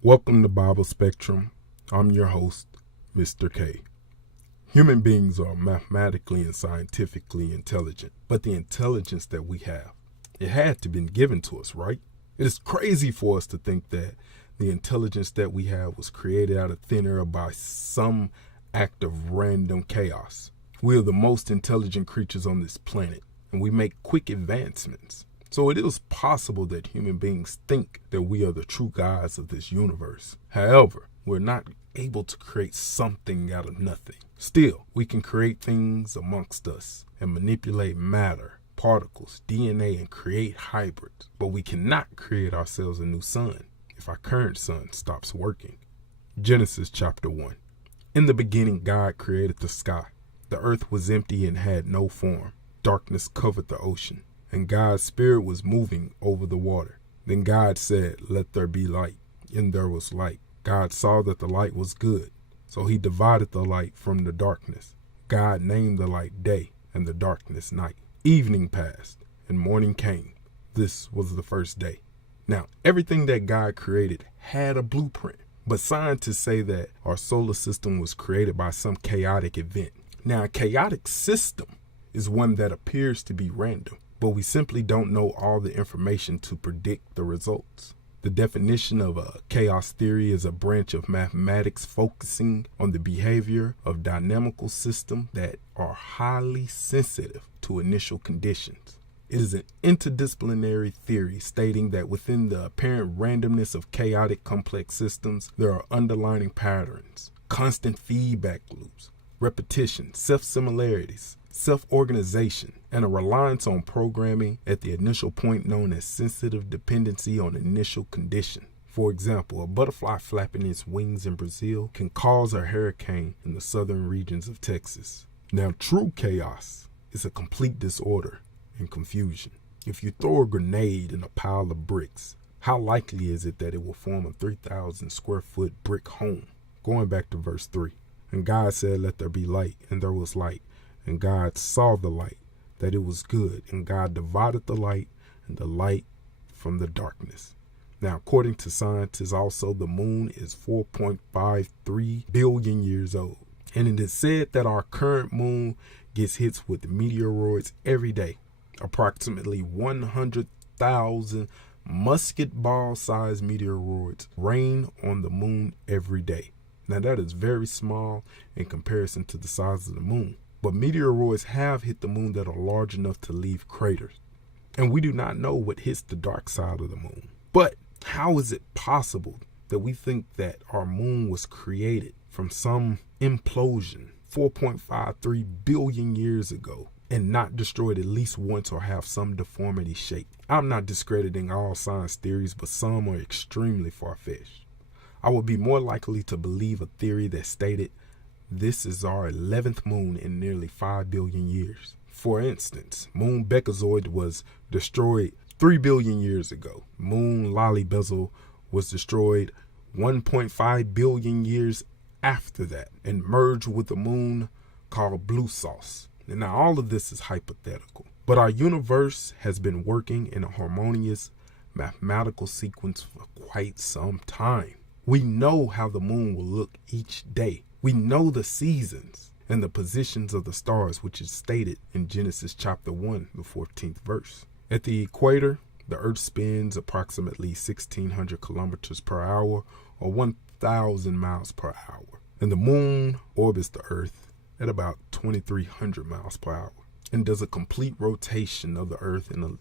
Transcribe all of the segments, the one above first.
Welcome to Bible Spectrum. I'm your host, Mr. K. Human beings are mathematically and scientifically intelligent, but the intelligence that we have, it had to been given to us, right? It is crazy for us to think that the intelligence that we have was created out of thin air by some act of random chaos. We are the most intelligent creatures on this planet, and we make quick advancements. So it is possible that human beings think that we are the true gods of this universe. However, we're not able to create something out of nothing. Still, we can create things amongst us and manipulate matter, particles, DNA, and create hybrids. But we cannot create ourselves a new sun if our current sun stops working. Genesis chapter 1. In the beginning, God created the sky. The earth was empty and had no form. Darkness covered the ocean, and God's spirit was moving over the water. Then God said, "Let there be light." And there was light. God saw that the light was good, so he divided the light from the darkness. God named the light day, and the darkness night. Evening passed, and morning came. This was the first day. Now, everything that God created had a blueprint, but scientists say that our solar system was created by some chaotic event. Now, a chaotic system is one that appears to be random, but we simply don't know all the information to predict the results. The definition of a chaos theory is a branch of mathematics focusing on the behavior of dynamical systems that are highly sensitive to initial conditions. It is an interdisciplinary theory stating that within the apparent randomness of chaotic complex systems, there are underlying patterns, constant feedback loops, repetition, self-similarities, self-organization, and a reliance on programming at the initial point known as sensitive dependency on initial condition. For example, a butterfly flapping its wings in Brazil can cause a hurricane in the southern regions of Texas. Now, true chaos is a complete disorder and confusion. If you throw a grenade in a pile of bricks, how likely is it that it will form a 3,000 square foot brick home? Going back to verse 3. And God said, "Let there be light," and there was light. And God saw the light, that it was good, and God divided the light and the light from the darkness. Now, according to scientists, also the moon is 4.53 billion years old. And it is said that our current moon gets hit with meteoroids every day. Approximately 100,000 musket ball-sized meteoroids rain on the moon every day. Now, that is very small in comparison to the size of the moon. But meteoroids have hit the moon that are large enough to leave craters. And we do not know what hits the dark side of the moon. But how is it possible that we think that our moon was created from some implosion 4.53 billion years ago and not destroyed at least once or have some deformity shape? I'm not discrediting all science theories, but some are extremely far-fetched. I would be more likely to believe a theory that stated this is our 11th moon in nearly 5 billion years. For instance, Moon Bechazoid was destroyed 3 billion years ago. Moon Lollybezel was destroyed 1.5 billion years after that and merged with a moon called Blue Sauce. And now all of this is hypothetical, but our universe has been working in a harmonious mathematical sequence for quite some time. We know how the moon will look each day. We know the seasons and the positions of the stars, which is stated in Genesis chapter 1, the 14th verse. At the equator, the earth spins approximately 1,600 kilometers per hour or 1,000 miles per hour. And the moon orbits the earth at about 2,300 miles per hour and does a complete rotation of the earth in a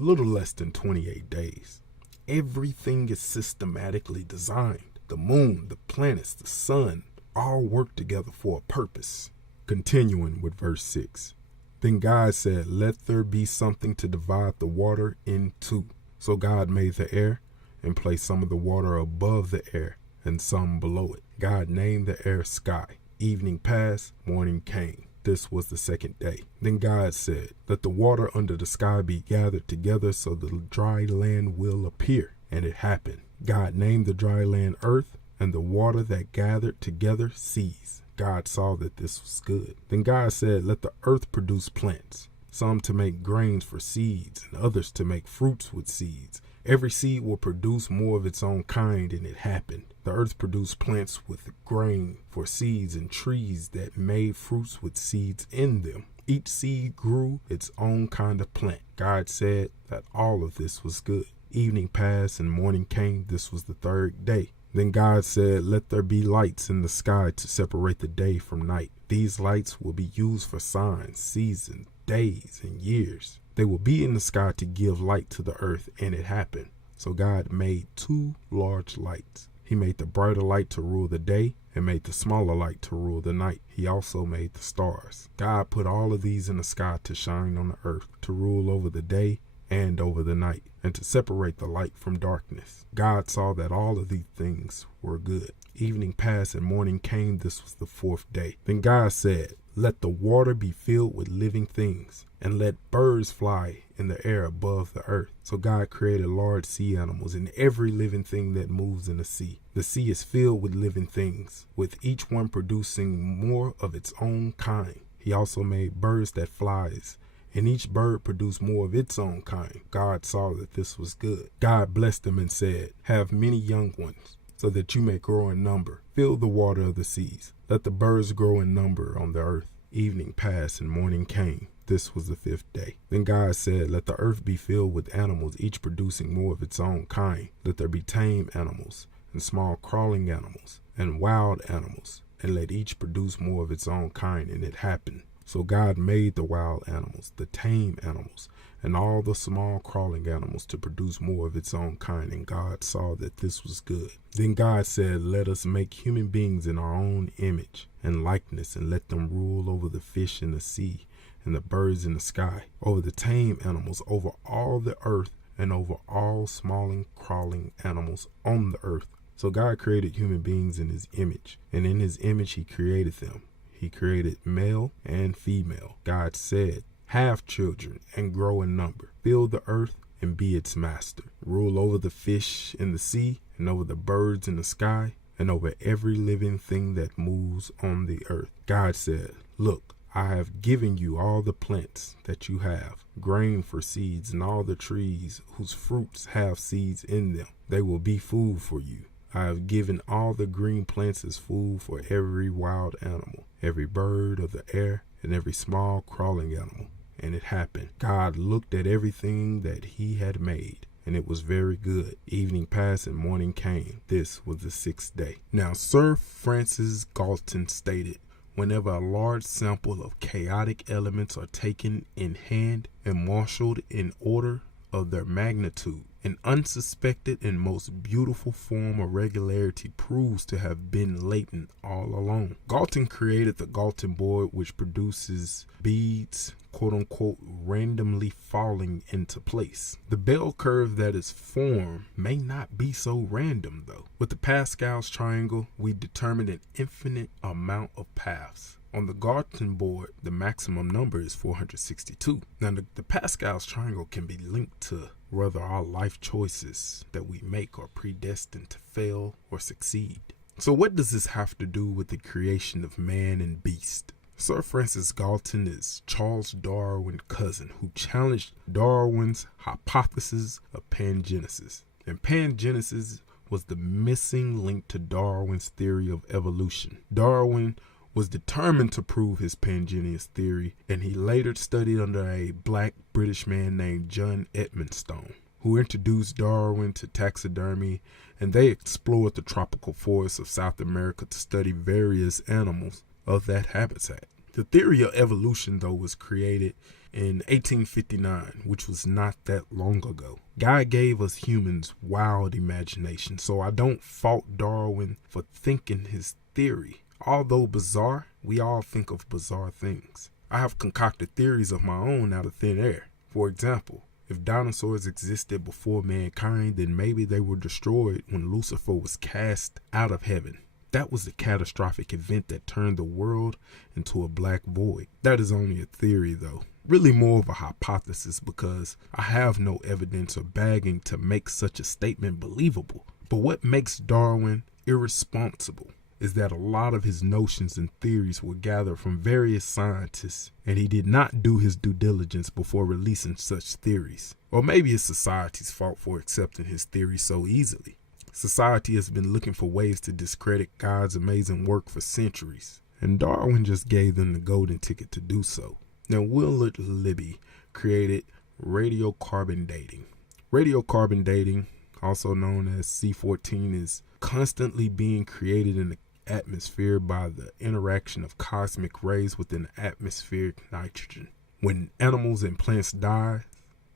little less than 28 days. Everything is systematically designed. The moon, the planets, the sun, all work together for a purpose. Continuing with verse 6. Then God said, "Let there be something to divide the water in two." So God made the air and placed some of the water above the air and some below it. God named the air sky. Evening passed, morning came. This was the second day. Then God said, "Let the water under the sky be gathered together so the dry land will appear." And it happened. God named the dry land earth, and the water that gathered together seas. God saw that this was good. Then God said, "Let the earth produce plants, some to make grains for seeds, and others to make fruits with seeds, Every seed will produce more of its own kind, and it happened. The earth produced plants with grain for seeds and trees that made fruits with seeds in them. Each seed grew its own kind of plant. God said that all of this was good. Evening passed and morning came. This was the third day. Then God said, let there be lights in the sky to separate the day from night. These lights will be used for signs, seasons, days, and years. They will be in the sky to give light to the earth, and it happened. So God made 2 large lights. He made the brighter light to rule the day and made the smaller light to rule the night. He also made the stars. God put all of these in the sky to shine on the earth, to rule over the day and over the night, and to separate the light from darkness. God saw that all of these things were good. Evening passed and morning came. This was the 4th day. Then God said, let the water be filled with living things, and let birds fly in the air above the earth. So God created large sea animals and every living thing that moves in the sea. The sea is filled with living things, with each one producing more of its own kind. He also made birds that flies, and each bird produced more of its own kind. God saw that this was good. God blessed them and said, have many young ones, so that you may grow in number. Fill the water of the seas. Let the birds grow in number on the earth. Evening passed and morning came. This was the 5th day. Then God said, let the earth be filled with animals, each producing more of its own kind. Let there be tame animals and small crawling animals and wild animals, and let each produce more of its own kind. And it happened. So God made the wild animals, the tame animals, and all the small crawling animals to produce more of its own kind. And God saw that this was good. Then God said, let us make human beings in our own image and likeness, and let them rule over the fish in the sea and the birds in the sky, over the tame animals, over all the earth, and over all small and crawling animals on the earth. So God created human beings in his image, and in his image he created them. He created male and female. God said, have children and grow in number. Fill the earth and be its master. Rule over the fish in the sea and over the birds in the sky and over every living thing that moves on the earth. God said, look, I have given you all the plants that you have, grain for seeds, and all the trees whose fruits have seeds in them. They will be food for you. I have given all the green plants as food for every wild animal, every bird of the air, and every small crawling animal. And it happened. God looked at everything that he had made, and it was very good. Evening passed and morning came. This was the 6th day. Now, Sir Francis Galton stated, whenever a large sample of chaotic elements are taken in hand and marshaled in order of their magnitude, an unsuspected and most beautiful form of regularity proves to have been latent all along. Galton created the Galton board, which produces beads, quote-unquote, randomly falling into place. The bell curve that is formed may not be so random, though. With the Pascal's triangle, we determine an infinite amount of paths. On the Galton board, the maximum number is 462. Now, the Pascal's triangle can be linked to whether our life choices that we make are predestined to fail or succeed. So what does this have to do with the creation of man and beast? Sir Francis Galton is Charles Darwin's cousin who challenged Darwin's hypothesis of pangenesis. And pangenesis was the missing link to Darwin's theory of evolution. Darwin was determined to prove his pangenesis theory, and he later studied under a black British man named John Edmonstone, who introduced Darwin to taxidermy, and they explored the tropical forests of South America to study various animals of that habitat. The theory of evolution, though, was created in 1859, which was not that long ago. God gave us humans wild imagination, so I don't fault Darwin for thinking his theory. Although bizarre, we all think of bizarre things. I have concocted theories of my own out of thin air. For example, if dinosaurs existed before mankind, then maybe they were destroyed when Lucifer was cast out of heaven. That was the catastrophic event that turned the world into a black void. That is only a theory, though. Really more of a hypothesis, because I have no evidence or bagging to make such a statement believable. But what makes Darwin irresponsible? is that a lot of his notions and theories were gathered from various scientists, and he did not do his due diligence before releasing such theories. Or maybe it's society's fault for accepting his theories so easily. Society has been looking for ways to discredit God's amazing work for centuries, and Darwin just gave them the golden ticket to do so. Now, Willard Libby created radiocarbon dating. Radiocarbon dating, also known as C14, is constantly being created in the atmosphere by the interaction of cosmic rays within atmospheric nitrogen. When animals and plants die,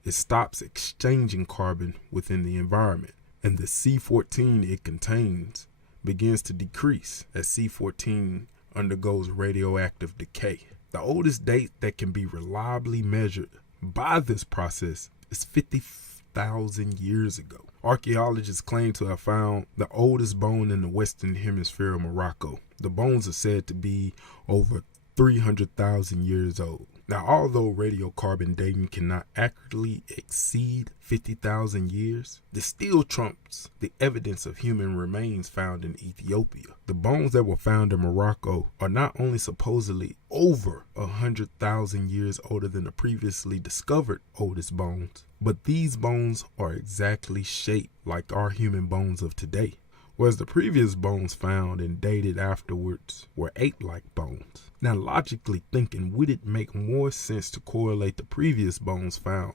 it stops exchanging carbon within the environment, and the C14 it contains begins to decrease as C14 undergoes radioactive decay. The oldest date that can be reliably measured by this process is 50,000 years ago. Archaeologists claim to have found the oldest bone in the western hemisphere of Morocco. The bones are said to be over 300,000 years old. Now, although radiocarbon dating cannot accurately exceed 50,000 years, this still trumps the evidence of human remains found in Ethiopia. The bones that were found in Morocco are not only supposedly over 100,000 years older than the previously discovered oldest bones, but these bones are exactly shaped like our human bones of today, whereas the previous bones found and dated afterwards were ape-like bones. Now, logically thinking, would it make more sense to correlate the previous bones found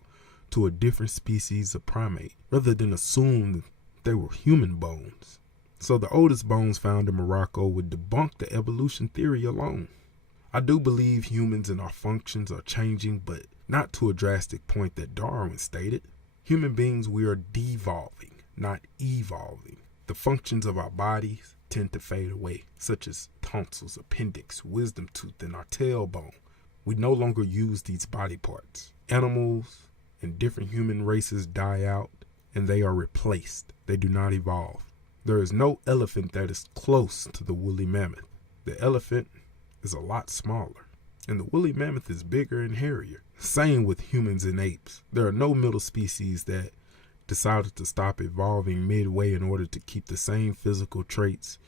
to a different species of primate, rather than assume that they were human bones? So the oldest bones found in Morocco would debunk the evolution theory alone. I do believe humans and our functions are changing, but not to a drastic point that Darwin stated. Human beings, we are devolving, not evolving. The functions of our bodies tend to fade away, such as tonsils, appendix, wisdom tooth, and our tailbone. We no longer use these body parts. Animals and different human races die out, and they are replaced. They do not evolve. There is no elephant that is close to the woolly mammoth. The elephant is a lot smaller, and the woolly mammoth is bigger and hairier. Same with humans and apes. There are no middle species that decided to stop evolving midway in order to keep the same physical traits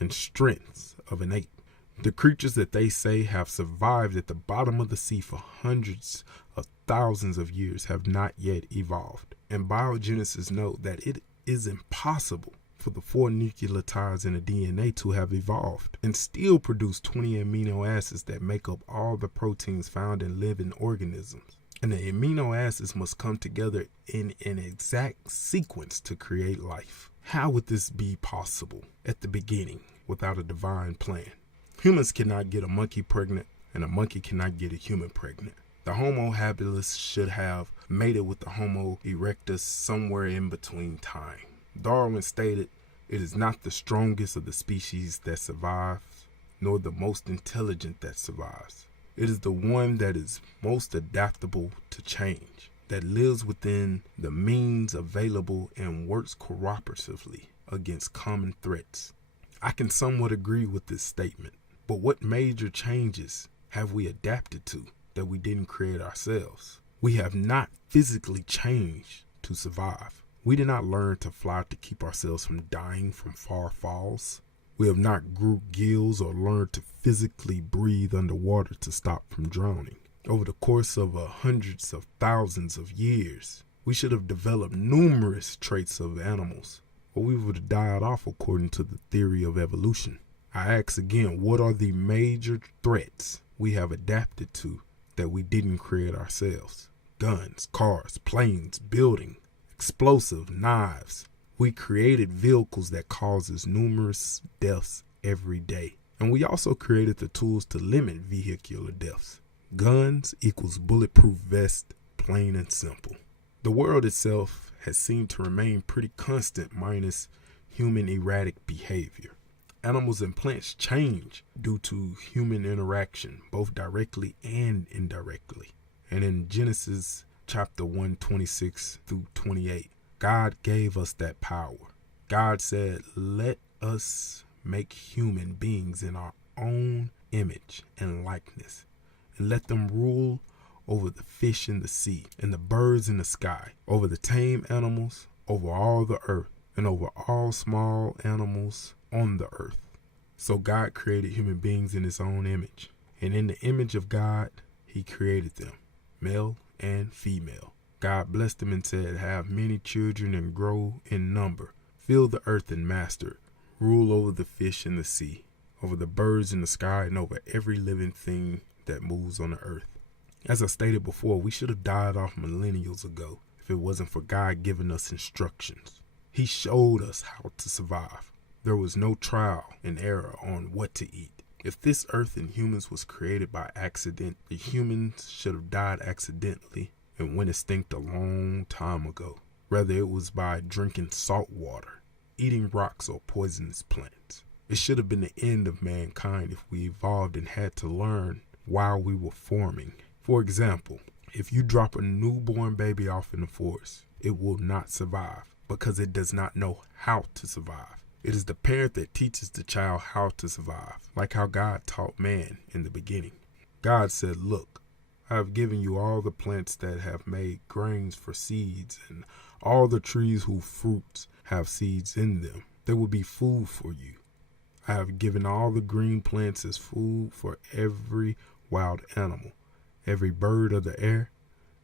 and strengths of an ape. The creatures that they say have survived at the bottom of the sea for hundreds of thousands of years have not yet evolved. And biogenists note that it is impossible for the 4 nucleotides in the DNA to have evolved and still produce 20 amino acids that make up all the proteins found in living organisms. And the amino acids must come together in an exact sequence to create life. How would this be possible at the beginning without a divine plan? Humans cannot get a monkey pregnant, and a monkey cannot get a human pregnant. The Homo habilis should have mated with the Homo erectus somewhere in between time. Darwin stated, "It is not the strongest of the species that survives, nor the most intelligent that survives. It is the one that is most adaptable to change, that lives within the means available and works cooperatively against common threats." I can somewhat agree with this statement, but what major changes have we adapted to that we didn't create ourselves? We have not physically changed to survive. We did not learn to fly to keep ourselves from dying from far falls. We have not grew gills or learned to physically breathe underwater to stop from drowning. Over the course of hundreds of thousands of years, we should have developed numerous traits of animals, or we would have died off according to the theory of evolution. I ask again, what are the major threats we have adapted to that we didn't create ourselves? Guns, cars, planes, building, explosive, knives. We created vehicles that causes numerous deaths every day. And we also created the tools to limit vehicular deaths. Guns equals bulletproof vest, plain and simple. The world itself has seemed to remain pretty constant minus human erratic behavior. Animals and plants change due to human interaction, both directly and indirectly. And in Genesis chapter 1:26 through 28, God gave us that power. God said, "Let us make human beings in our own image and likeness, and let them rule over the fish in the sea and the birds in the sky, over the tame animals, over all the earth, and over all small animals on the earth." So God created human beings in his own image. And in the image of God, he created them, male and female. God blessed them and said, have many children and grow in number. Fill the earth and master it. Rule over the fish in the sea, over the birds in the sky, and over every living thing that moves on the earth. As I stated before, we should have died off millennials ago if it wasn't for God giving us instructions. He showed us how to survive. There was no trial and error on what to eat. If this earth and humans was created by accident, the humans should have died accidentally and went extinct a long time ago. Whether it was by drinking salt water, eating rocks, or poisonous plants. It should have been the end of mankind if we evolved and had to learn while we were forming. For example, if you drop a newborn baby off in the forest, it will not survive because it does not know how to survive. It is the parent that teaches the child how to survive, like how God taught man in the beginning. God said, look, I have given you all the plants that have made grains for seeds, and all the trees whose fruits have seeds in them. They will be food for you. I have given all the green plants as food for every wild animal, every bird of the air,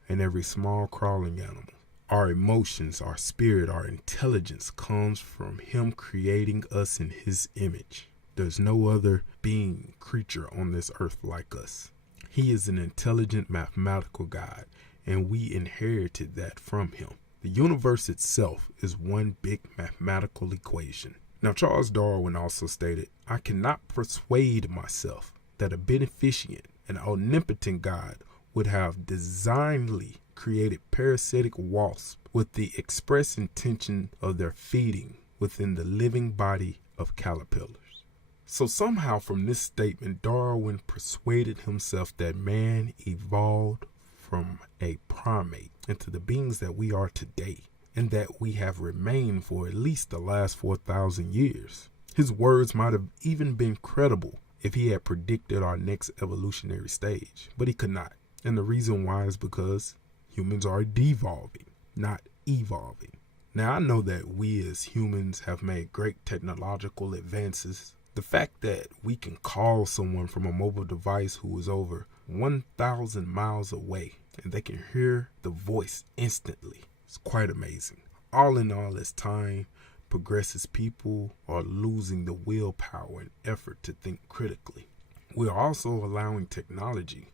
and every small crawling animal. Our emotions, our spirit, our intelligence comes from him creating us in his image. There's no other being, creature on this earth like us. He is an intelligent mathematical God, and we inherited that from him. The universe itself is one big mathematical equation. Now, Charles Darwin also stated, I cannot persuade myself that a beneficent and omnipotent God would have designedly created parasitic wasps with the express intention of their feeding within the living body of caterpillars. So somehow from this statement, Darwin persuaded himself that man evolved from a primate into the beings that we are today, and that we have remained for at least the last 4,000 years. His words might have even been credible if he had predicted our next evolutionary stage, but he could not. And the reason why is because humans are devolving, not evolving. Now, I know that we as humans have made great technological advances. The fact that we can call someone from a mobile device who is over 1,000 miles away and they can hear the voice instantly, it's quite amazing. All in all, as time progresses, people are losing the willpower and effort to think critically. We're also allowing technology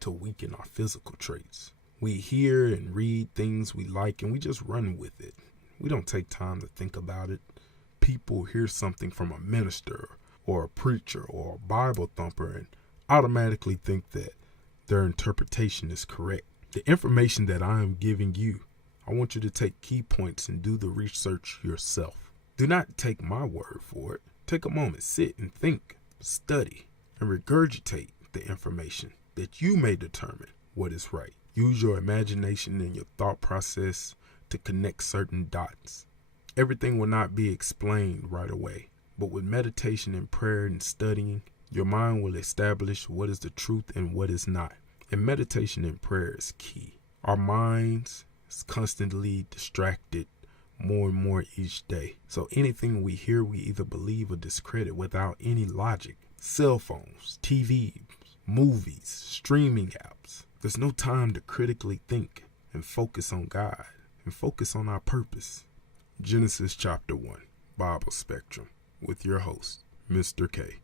to weaken our physical traits. We hear and read things we like and we just run with it. We don't take time to think about it. People hear something from a minister or a preacher or a Bible thumper and automatically think that their interpretation is correct. The information that I am giving you, I want you to take key points and do the research yourself. Do not take my word for it. Take a moment, sit and think, study, and regurgitate the information that you may determine what is right. Use your imagination and your thought process to connect certain dots. Everything will not be explained right away, but with meditation and prayer and studying, your mind will establish what is the truth and what is not. And meditation and prayer is key. Our minds is constantly distracted more and more each day. So anything we hear, we either believe or discredit without any logic. Cell phones, TV, movies, streaming apps. There's no time to critically think and focus on God and focus on our purpose. Genesis chapter 1, Bible Spectrum, with your host, Mr. K.